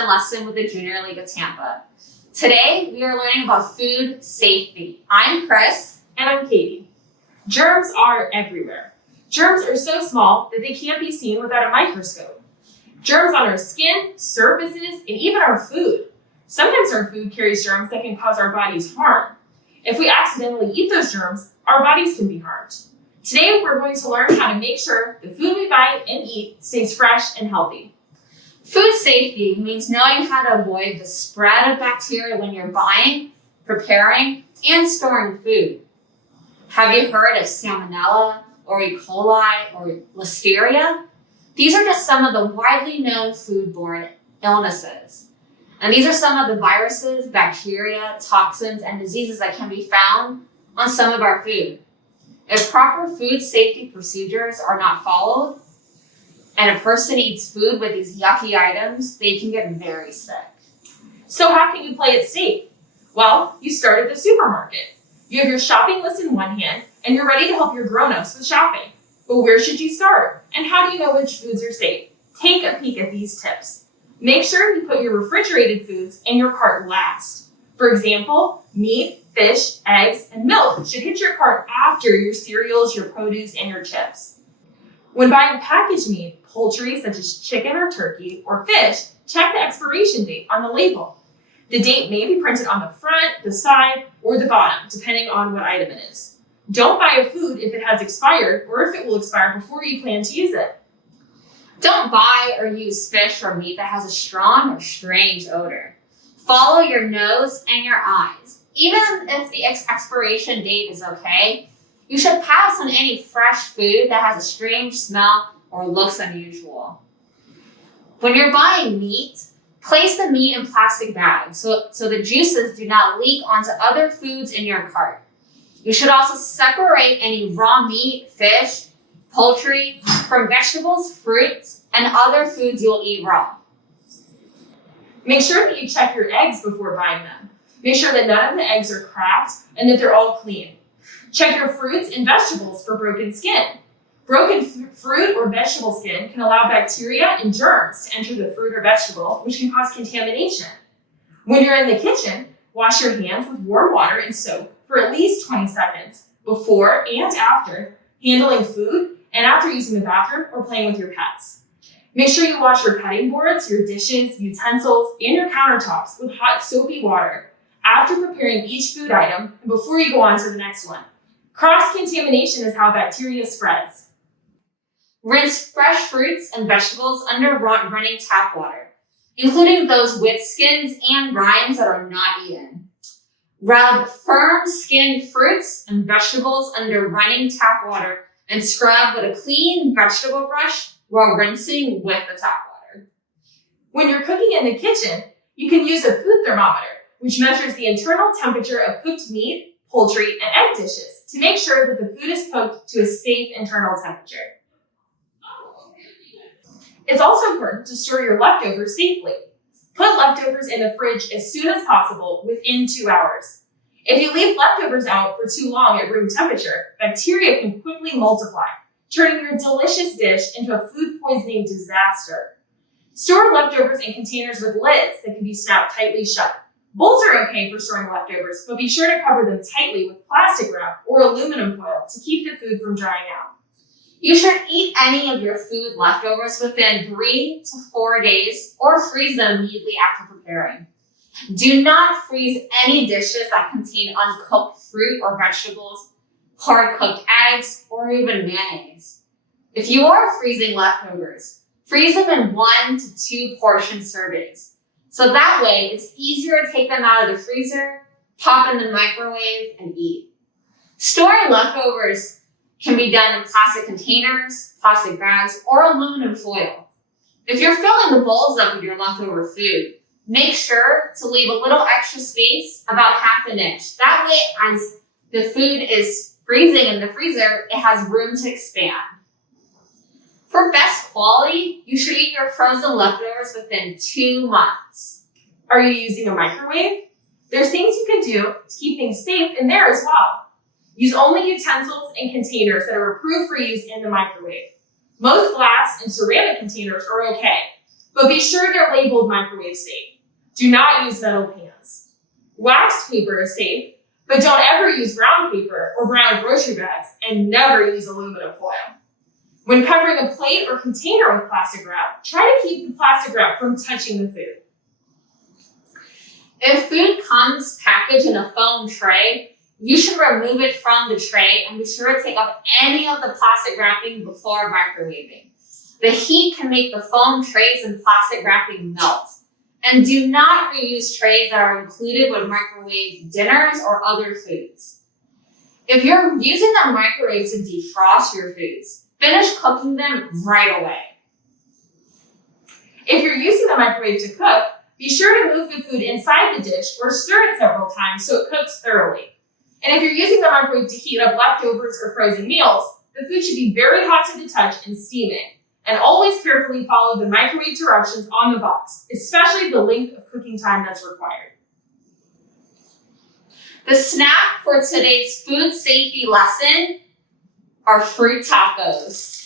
nutrition lesson with the Junior League of Tampa. Today, we are learning about food safety. I'm Chris. And I'm Katie. Germs are everywhere. Germs are so small that they can't be seen without a microscope. Germs on our skin, surfaces, and even our food. Sometimes our food carries germs that can cause our bodies harm. If we accidentally eat those germs, our bodies can be harmed. Today, we're going to learn how to make sure the food we buy and eat stays fresh and healthy. Food safety means knowing how to avoid the spread of bacteria when you're buying, preparing, and storing food. Have you heard of Salmonella, or E. coli, or Listeria? These are just some of the widely known foodborne illnesses. And these are some of the viruses, bacteria, toxins, and diseases that can be found on some of our food. If proper food safety procedures are not followed, and a person eats food with these yucky items, they can get very sick. So how can you play it safe? Well, you start at the supermarket. You have your shopping list in one hand, and you're ready to help your grown-ups with shopping. But where should you start? And how do you know which foods are safe? Take a peek at these tips. Make sure you put your refrigerated foods in your cart last. For example, meat, fish, eggs, and milk should hit your cart after your cereals, your produce, and your chips. When buying packaged meat, poultry such as chicken or turkey, or fish, check the expiration date on the label. The date may be printed on the front, the side, or the bottom, depending on what item it is. Don't buy a food if it has expired or if it will expire before you plan to use it. Don't buy or use fish or meat that has a strong or strange odor. Follow your nose and your eyes. Even if the expiration date is okay, you should pass on any fresh food that has a strange smell or looks unusual. When you're buying meat, place the meat in plastic bags so the juices do not leak onto other foods in your cart. You should also separate any raw meat, fish, poultry from vegetables, fruits, and other foods you'll eat raw. Make sure that you check your eggs before buying them. Make sure that none of the eggs are cracked and that they're all clean. Check your fruits and vegetables for broken skin. Broken fruit or vegetable skin can allow bacteria and germs to enter the fruit or vegetable, which can cause contamination. When you're in the kitchen, wash your hands with warm water and soap for at least 20 seconds before and after handling food and after using the bathroom or playing with your pets. Make sure you wash your cutting boards, your dishes, utensils, and your countertops with hot soapy water after preparing each food item and before you go on to the next one. Cross-contamination is how bacteria spreads. Rinse fresh fruits and vegetables under running tap water, including those with skins and rinds that are not eaten. Rub firm-skinned fruits and vegetables under running tap water and scrub with a clean vegetable brush while rinsing with the tap water. When you're cooking in the kitchen, you can use a food thermometer, which measures the internal temperature of cooked meat, poultry, and egg dishes to make sure that the food is cooked to a safe internal temperature. It's also important to store your leftovers safely. Put leftovers in the fridge as soon as possible within 2 hours. If you leave leftovers out for too long at room temperature, bacteria can quickly multiply, turning your delicious dish into a food poisoning disaster. Store leftovers in containers with lids that can be snapped tightly shut. Bowls are okay for storing leftovers, but be sure to cover them tightly with plastic wrap or aluminum foil to keep the food from drying out. You should eat any of your food leftovers within 3 to 4 days or freeze them immediately after preparing. Do not freeze any dishes that contain uncooked fruit or vegetables, hard-cooked eggs, or even mayonnaise. If you are freezing leftovers, freeze them in 1 to 2 portion servings. So that way, it's easier to take them out of the freezer, pop in the microwave, and eat. Storing leftovers can be done in plastic containers, plastic bags, or aluminum foil. If you're filling the bowls up with your leftover food, make sure to leave a little extra space, about ½ inch. That way, as the food is freezing in the freezer, it has room to expand. For best quality, you should eat your frozen leftovers within 2 months. Are you using a microwave? There's things you can do to keep things safe in there as well. Use only utensils and containers that are approved for use in the microwave. Most glass and ceramic containers are okay, but be sure they're labeled microwave safe. Do not use metal pans. Waxed paper is safe, but don't ever use brown paper or brown grocery bags, and never use aluminum foil. When covering a plate or container with plastic wrap, try to keep the plastic wrap from touching the food. If food comes packaged in a foam tray, you should remove it from the tray and be sure to take off any of the plastic wrapping before microwaving. The heat can make the foam trays and plastic wrapping melt. And do not reuse trays that are included with microwave dinners or other foods. If you're using the microwave to defrost your foods, finish cooking them right away. If you're using the microwave to cook, be sure to move the food inside the dish or stir it several times so it cooks thoroughly. And if you're using the microwave to heat up leftovers or frozen meals, the food should be very hot to the touch and steam it. And always carefully follow the microwave directions on the box, especially the length of cooking time that's required. The snack for today's food safety lesson are fruit tacos.